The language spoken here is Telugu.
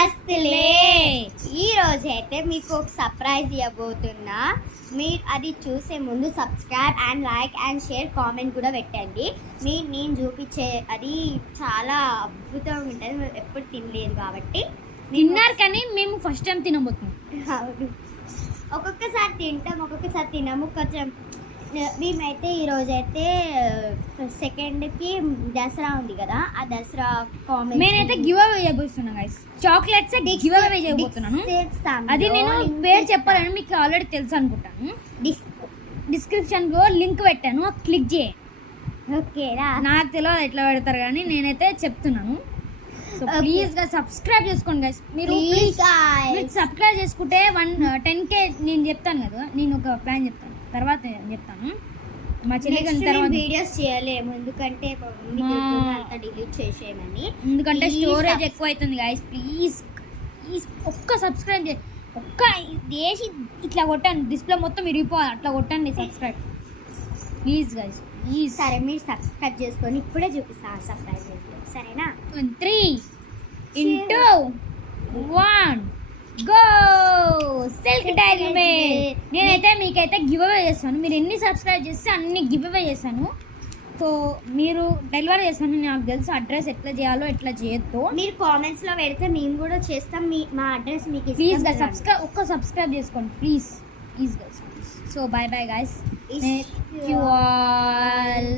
నమస్తే. ఈ రోజు అయితే మీకు ఒక సర్ప్రైజ్ ఇవ్వబోతున్నా. మీరు అది చూసే ముందు subscribe and like and share comment కూడా పెట్టండి. నేను చూపించే అది చాలా అద్భుతంగా ఉంటుంది, ఎప్పుడు తినలేదు కాబట్టి. తిన్నారు కానీ మేము ఫస్ట్ టైం తినబోతున్నాం. అవును, ఒక్కొక్కసారి తింటాం, ఒక్కొక్కసారి తినము. కొంచెం మేమైతే ఈరోజు అయితే సెకండ్కి దసరా ఉంది కదా, ఆ దసరా కామెంట్ నేనైతే గివ్ అవే చేయబోతున్నాను గైస్. చాక్లెట్స్ గివ్ అవే చేయబోతున్నాను. అది నేను పేరు చెప్పాలని మీకు ఆల్రెడీ తెలుసు అనుకుంటాను. డిస్క్రిప్షన్ లో లింక్ పెట్టాను, క్లిక్ చేయండి. ఓకేనా? నాకు తెలియదు ఎట్లా పెడతారు కానీ నేనైతే చెప్తున్నాను. సో ప్లీజ్ గా సబ్స్క్రైబ్ చేసుకోండి గైస్. మీరు సబ్స్క్రైబ్ చేసుకుంటే 10K నేను చెప్తాను కదా, నేను ఒక ప్లాన్ చెప్తాను, తర్వాత చెప్తాను. మా చెల్లి తర్వాత వీడియోస్ చేయలేము, ఎందుకంటే డిలీట్ చేసేయమని, ఎందుకంటే స్టోరేజ్ ఎక్కువ అవుతుంది గైస్. ప్లీజ్ ప్లీజ్ ఒక్క సబ్స్క్రైబ్ ఒక్క వేసి ఇట్లా కొట్టండి, డిస్ప్లే మొత్తం విరిగిపోవాలి, అట్లా కొట్టండి సబ్స్క్రైబ్ ప్లీజ్ గైస్ ప్లీజ్. సరే, మీరు సబ్స్క్రైబ్ చేసుకొని ఇప్పుడే చూపిస్తాను సర్ప్రైజ్ వీడియో, సరేనా? 3, 2, 1 గో. Silk dairy milk. నేనైతే మీకైతే గివ్ అవే చేస్తాను. మీరు ఎన్ని సబ్స్క్రైబ్ చేస్తే అన్ని గివ్ అవే చేస్తాను. సో మీరు డెలివరీ చేస్తాను, నాకు తెలుసు అడ్రస్ ఎట్లా చేయాలో ఎట్లా చేయొద్దు. మీరు కామెంట్స్ లో పెడితే మేము కూడా చేస్తాం. మా అడ్రస్ మీకు ప్లీజ్ ఒక్క సబ్స్క్రైబ్ చేసుకోండి please please guys. So by bye guys. You all.